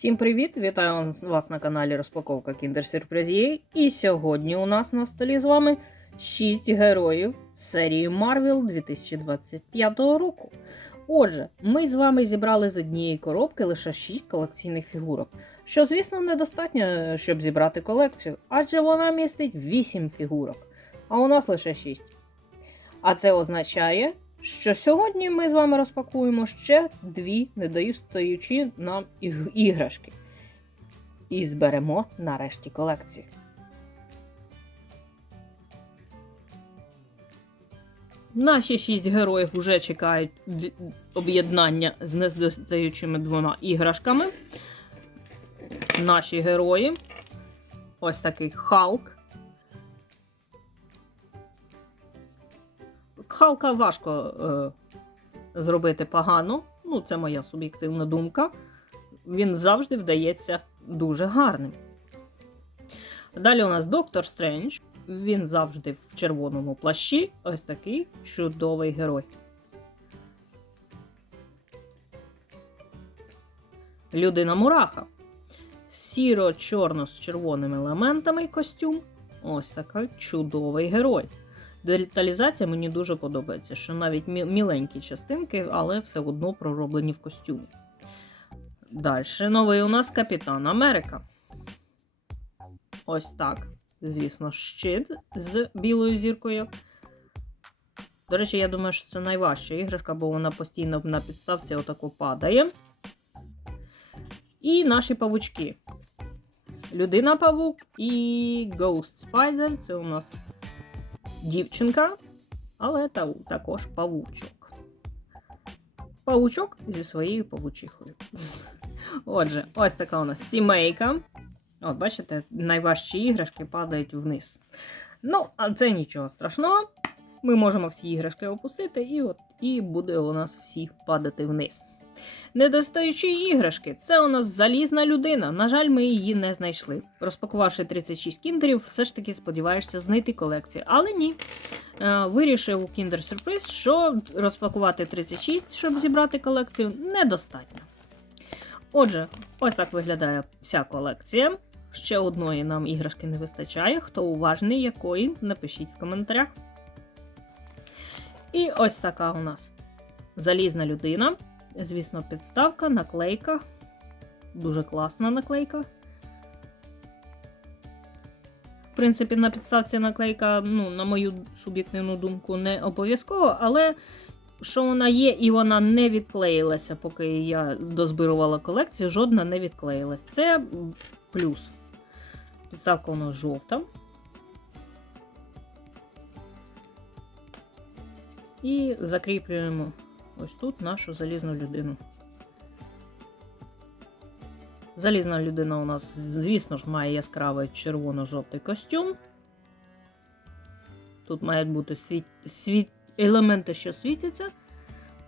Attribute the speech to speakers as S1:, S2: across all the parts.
S1: Всім привіт! Вітаю вас на каналі Розпаковка Surprise. І сьогодні у нас на столі з вами 6 героїв серії Marvel 2025 року. Отже, ми з вами зібрали з однієї коробки лише 6 колекційних фігурок, що, звісно, недостатньо, щоб зібрати колекцію, адже вона містить 8 фігурок, а у нас лише 6. А це означає, що сьогодні ми з вами розпакуємо ще дві недостаючі нам іграшки. І зберемо нарешті колекцію. Наші шість героїв вже чекають об'єднання з недостаючими двома іграшками. Наші герої. Ось такий Халк. Халка важко е, зробити погано. Ну, це моя суб'єктивна думка. Він завжди вдається дуже гарним. Далі у нас Доктор Стрендж. Він завжди в червоному плащі. Ось такий чудовий герой. Людина Мураха. Сіро-чорно з червоними елементами костюм. Ось такий чудовий герой. Деталізація мені дуже подобається, що навіть міленькі частинки, але все одно пророблені в костюмі. Далі новий у нас Капітан Америка. Ось так. Звісно, щит з білою зіркою. До речі, я думаю, що це найважча іграшка, бо вона постійно на підставці отако падає. І наші павучки. Людина павук і Ghost Spider. Це у нас дівчинка, але та, також павучок. Павучок зі своєю павучихою. Отже, ось така у нас сімейка. От, бачите, найважчі іграшки падають вниз. Ну, а це нічого страшного. Ми можемо всі іграшки опустити, і от і буде у нас всі падати вниз. Недостаючі іграшки це у нас залізна людина. На жаль, ми її не знайшли. Розпакувавши 36 кіндерів, все ж таки сподіваєшся знайти колекцію. Але ні. Е, Вирішив у Kinder Surprise, що розпакувати 36, щоб зібрати колекцію, недостатньо. Отже, ось так виглядає вся колекція. Ще одної нам іграшки не вистачає. Хто уважний, якої, напишіть в коментарях. І ось така у нас залізна людина. Звісно, підставка, наклейка. Дуже класна наклейка. В принципі, на підставці наклейка, ну, на мою суб'єктивну думку, не обов'язково, але що вона є і вона не відклеїлася, поки я дозбирувала колекцію, жодна не відклеїлась. Це плюс. Підставка у нас жовта. І закріплюємо ось тут нашу залізну людину. Залізна людина у нас, звісно ж, має яскравий червоно-жовтий костюм. Тут мають бути світ, світ, елементи, що світяться.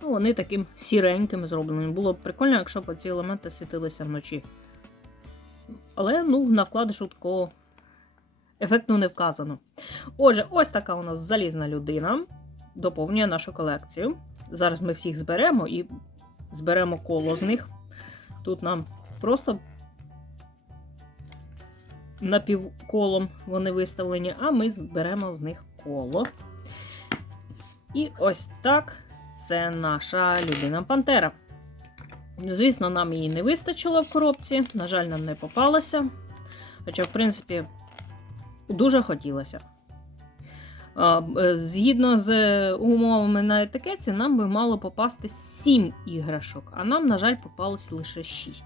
S1: Ну, вони таким сіреньким зроблені. Було б прикольно, якщо б ці елементи світилися вночі. Але ну, на вкладишу такого ефекту не вказано. Отже, ось така у нас залізна людина. Доповнює нашу колекцію. Зараз ми всіх зберемо і зберемо коло з них. Тут нам просто напівколом вони виставлені, а ми зберемо з них коло. І ось так це наша людина Пантера. Звісно, нам її не вистачило в коробці, на жаль, нам не попалося. Хоча, в принципі, дуже хотілося. Б- Згідно з умовами на етикетці, нам би мало попасти 7 іграшок, а нам, на жаль, попалося лише 6.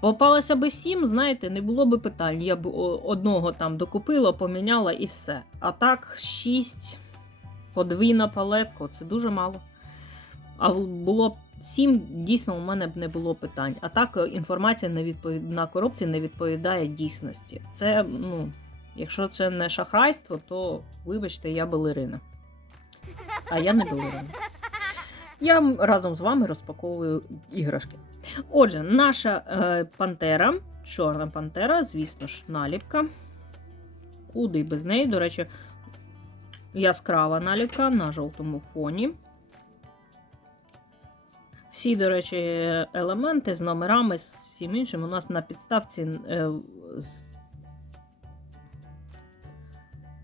S1: Попалося би 7, знаєте, не було би питань. Я б одного там докупила, поміняла і все. А так, 6, подвійна палетка це дуже мало. А було б 7, дійсно, у мене б не було питань. А так, е, інформація не відповід... на коробці не відповідає дійсності. Це, ну, якщо це не шахрайство, то вибачте, я балерина. А я не балерина. Я разом з вами розпаковую іграшки. Отже, наша е, пантера, чорна пантера, звісно ж, наліпка. Куди без неї, до речі, яскрава наліпка на жовтому фоні. Всі, до речі, елементи з номерами, з всім іншим у нас на підставці е,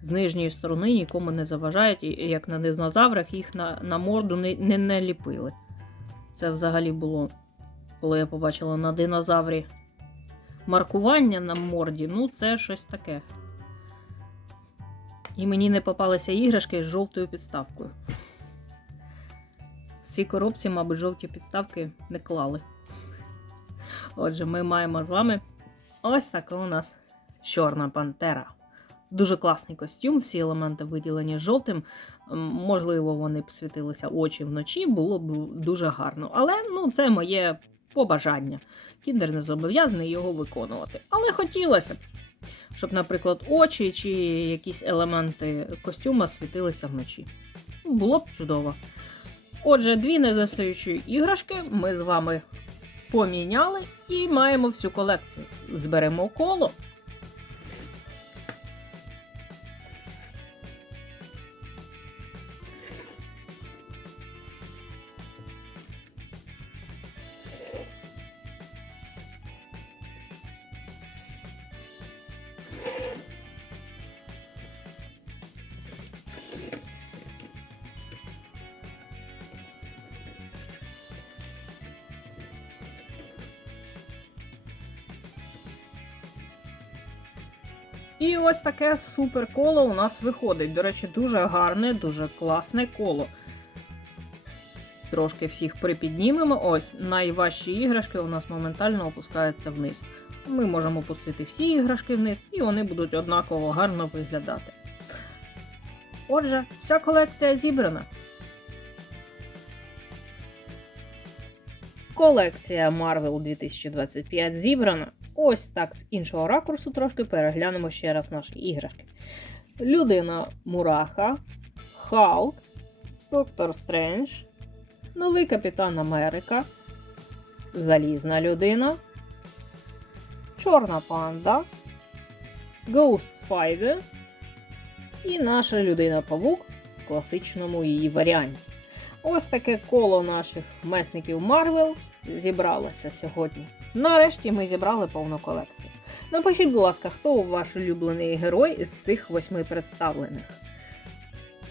S1: з- нижньої сторони нікому не заважають, і як на динозаврах їх на, на морду не, не, не ліпили. Це взагалі було, коли я побачила на динозаврі маркування на морді, ну це щось таке. І мені не попалися іграшки з жовтою підставкою. В цій коробці, мабуть, жовті підставки не клали. Отже, ми маємо з вами ось така у нас чорна пантера. Дуже класний костюм, всі елементи виділені жовтим. Можливо, вони б світилися очі вночі, було б дуже гарно. Але ну, це моє побажання. Кіндер не зобов'язаний його виконувати. Але хотілося б, щоб, наприклад, очі чи якісь елементи костюма світилися вночі. Було б чудово. Отже, дві недостаючі іграшки ми з вами поміняли і маємо всю колекцію. Зберемо коло. І ось таке супер коло у нас виходить. До речі, дуже гарне, дуже класне коло. Трошки всіх припіднімемо. Ось найважчі іграшки у нас моментально опускаються вниз. Ми можемо опустити всі іграшки вниз, і вони будуть однаково гарно виглядати. Отже, вся колекція зібрана. Колекція Marvel 2025 зібрана. Ось так з іншого ракурсу трошки переглянемо ще раз наші іграшки. Людина Мураха, Халк, Доктор Стрендж, Новий Капітан Америка, Залізна людина, Чорна панда, Ghost Spider і наша людина-павук в класичному її варіанті. Ось таке коло наших месників Марвел зібралося сьогодні. Нарешті ми зібрали повну колекцію. Напишіть, будь ласка, хто ваш улюблений герой із цих восьми представлених.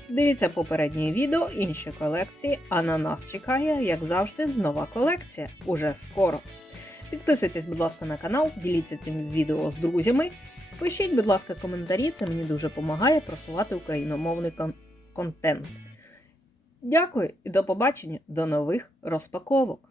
S1: Дивіться попереднє відео, інші колекції, а на нас чекає, як завжди, нова колекція уже скоро. Підписуйтесь, будь ласка, на канал, діліться цим відео з друзями. Пишіть, будь ласка, коментарі, це мені дуже допомагає просувати україномовний кон- контент. Дякую і до побачення до нових розпаковок!